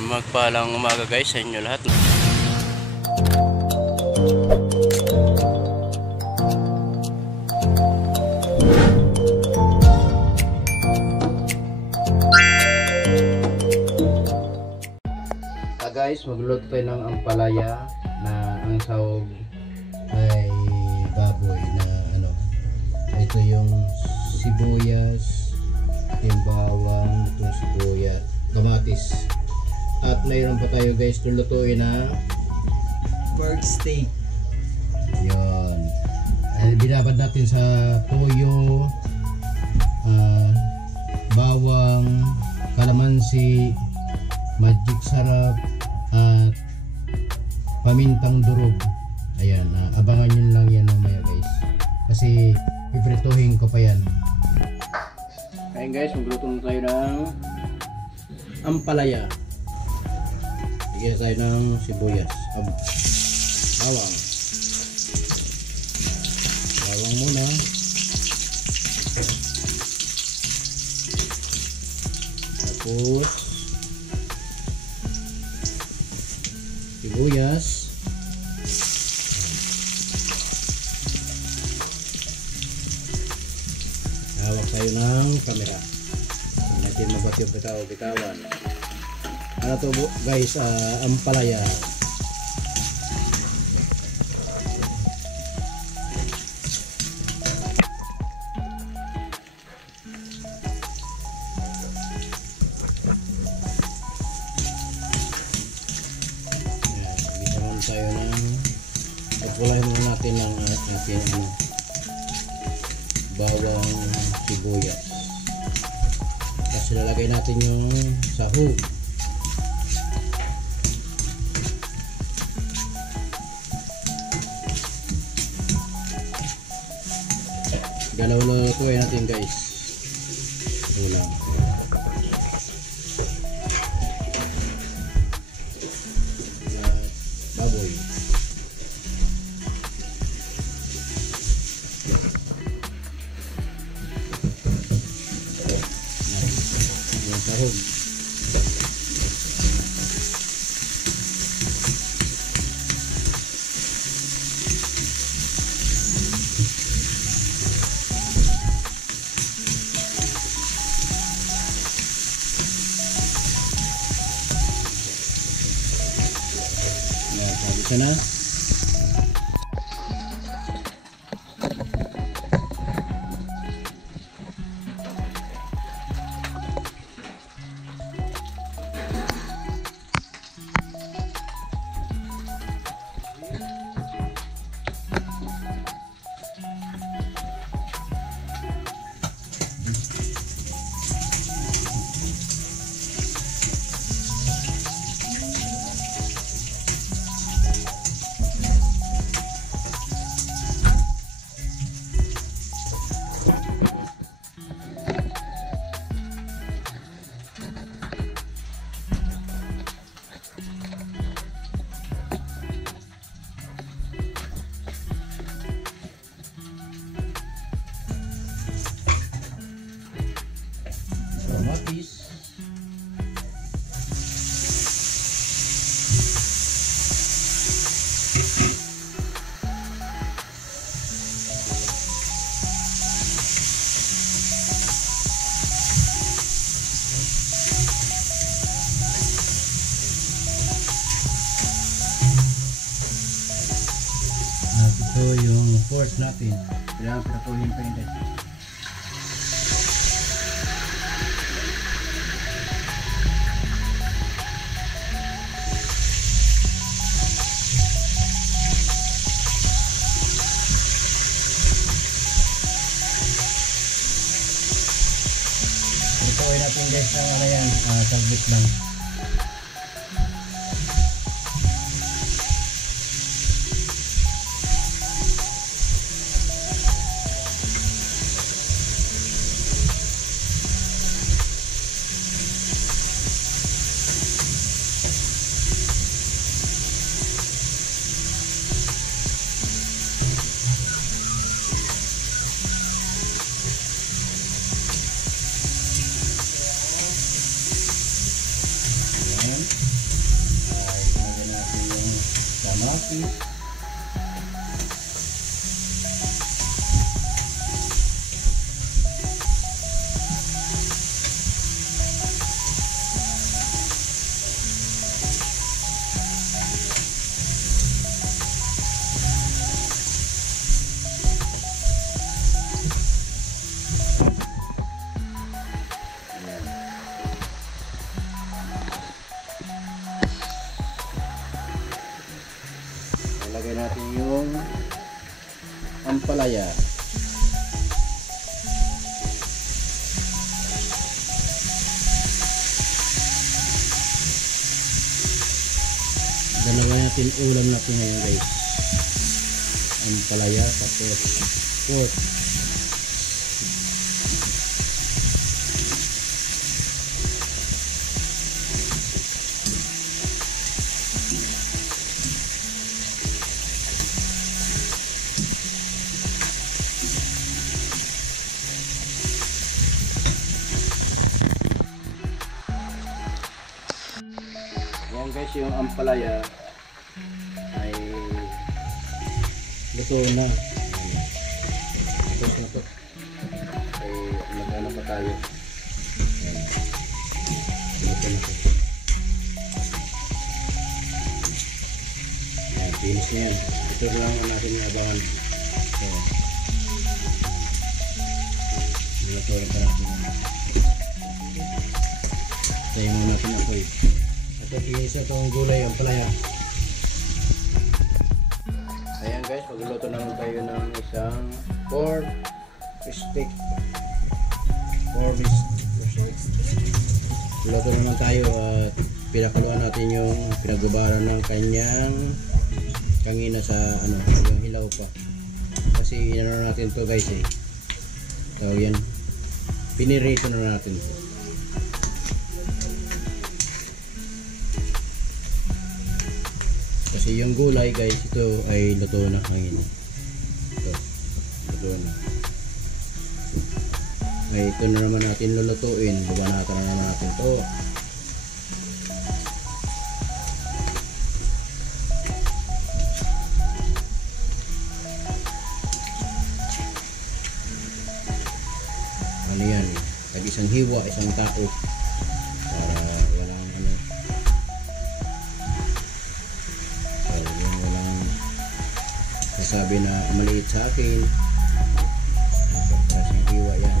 Magpalang umaga guys sa inyo lahat. Guys, magluluto tayo ng ampalaya na ang sahog ay baboy na ano. Ito yung sibuyas, yung bawang, itong sibuyas, kamatis. At mayroon pa tayo guys lulutuin na pork steak. Yun. Binabad natin sa toyo, bawang, kalamansi, magic sarap, at pamintang durog. Ayan, abangan nyo lang yan mamaya guys, kasi iprituhin ko pa yan. Ayan guys, magluto na tayo ng ampalaya. Bigyan tayo ng sibuyas, bawang muna, tapos sibuyas, hawak tayo ng kamera, natin mabat yung bitawan. Ano to guys, ampalaya. Tayo ng pagpulahin muna natin ng ating bawang, sibuyas, tapos lalagay natin yung sahog, galaw-lutuin natin guys. Ito lang. Baboy. Yung sahog. Habis na. Kamatis, at ito yung pork natin. Kailangan pratuhin pa yun guys. Pratuhin natin guys ng ano yan, saglit lang. kamatis, ilagay natin yung ampalaya. Dalawa natin ulam natin ngayon guys. Ampalaya tapos pork. Ayan guys, yung ampalaya ay luto na. Tapos na po. Ay nag-ano pa tayo. Ayan. Luto na po. Ayan, finish na yan. Ito lang ang natin abangan. Ayan. Luto lang pa natin yan. Tayo mo natin ako eh. At isa itong gulay ang palaya. Ayan guys, magluluto naman tayo ng isang pork steak. Luto naman tayo at pinakuluan natin yung pinagbabaran ng kanyang kangina sa ano, yung hilaw pa. Kasi inano natin to guys eh. So yan, pinirito na natin to. Kasi yung gulay guys, ito ay luto na hangin. Ito, luto na. Ay, ito na naman natin lulutuin. Bubanatan na naman natin ito. Ano yan? Tag isang hiwa, isang tao. Para walang ano. Sabi na maliit sa akin. Kasing hiwa yan.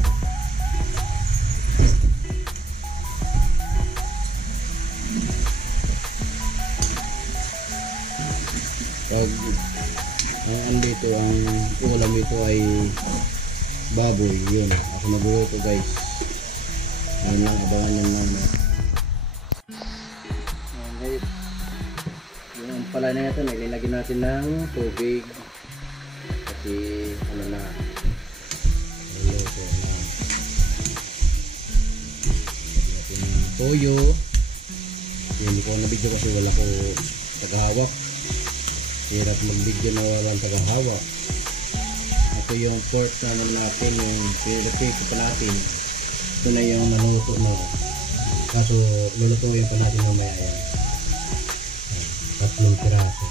Pag ang andito ang ulam ito ay baboy, yun ako magluluto guys. Ano lang, abangan yan lang. Guys, yung pala na ito, nilagyan natin ng tubig. Kasi ano na, luto na. Natin yung toyo. Hindi ko nabidyo kasi wala ko tagahawak. Hirap mag-video na walang tagahawak. Ito yung pork na ano natin, yung pinilipiko pa natin. Ito na yung maluto na. Kaso lulutuin pa natin mamaya yan. 3 piraso.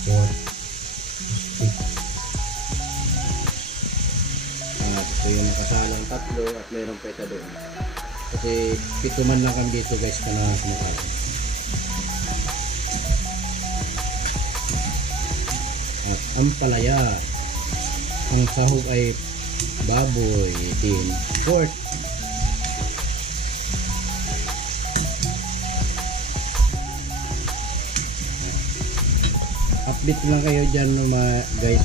Pork stick. At ito yung nakasalang 3 at mayroon pa ito doon. Kasi 7 man lang kami dito guys na kumakain. At ampalaya. Ang sahog ay baboy, din pork. Update lang kayo dyan guys.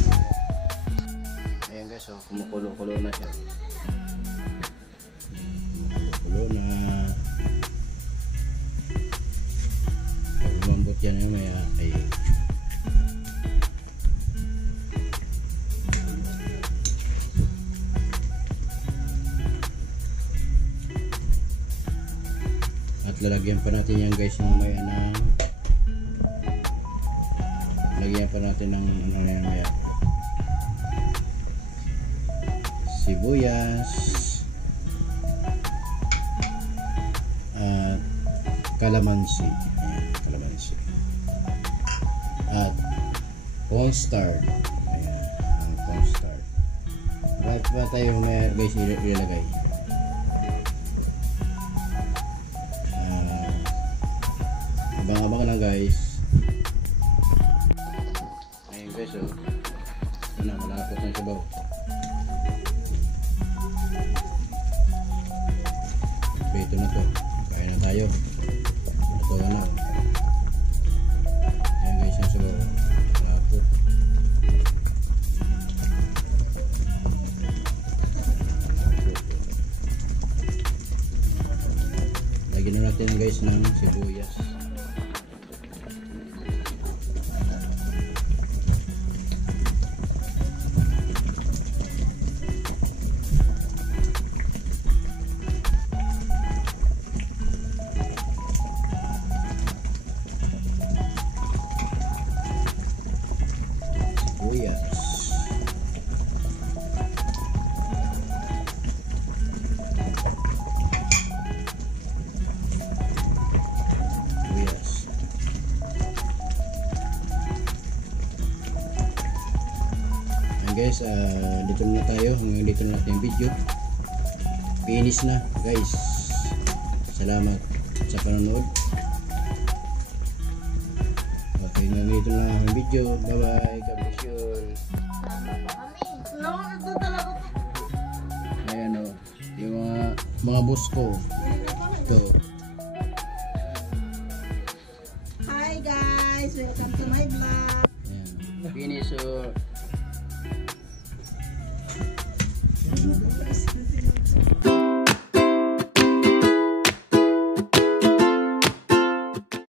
Ayan guys, oh, kumukulo-kulo na siya. Kumukulo na. Pag umambot yan ay maya ay at lalagyan pa natin yan guys ng maya ng lagyan pa natin ng ano na yan maya, sibuyas at kalamansi. Cornstar. Ayan, ang cornstar. Bakit ba tayo may guys ilalagay? Abang-abang lang guys. Ayun guys, oh. Ano, malapot ng sabaw. So, ito na to. Kain na tayo. Ito na. Ayan guys, yung sabaw. Malapot. Lagyan na natin guys ng sibuyas. Guys, dito na tayo. Hanggang dito na natin yung video. Finish na guys. Salamat sa panonood. Okay, hanggang dito na ang video. Bye bye. God bless you all. Ayan o, yung mga boss ko. Ito. Hi guys, welcome to my vlog. Ayan. Finish o.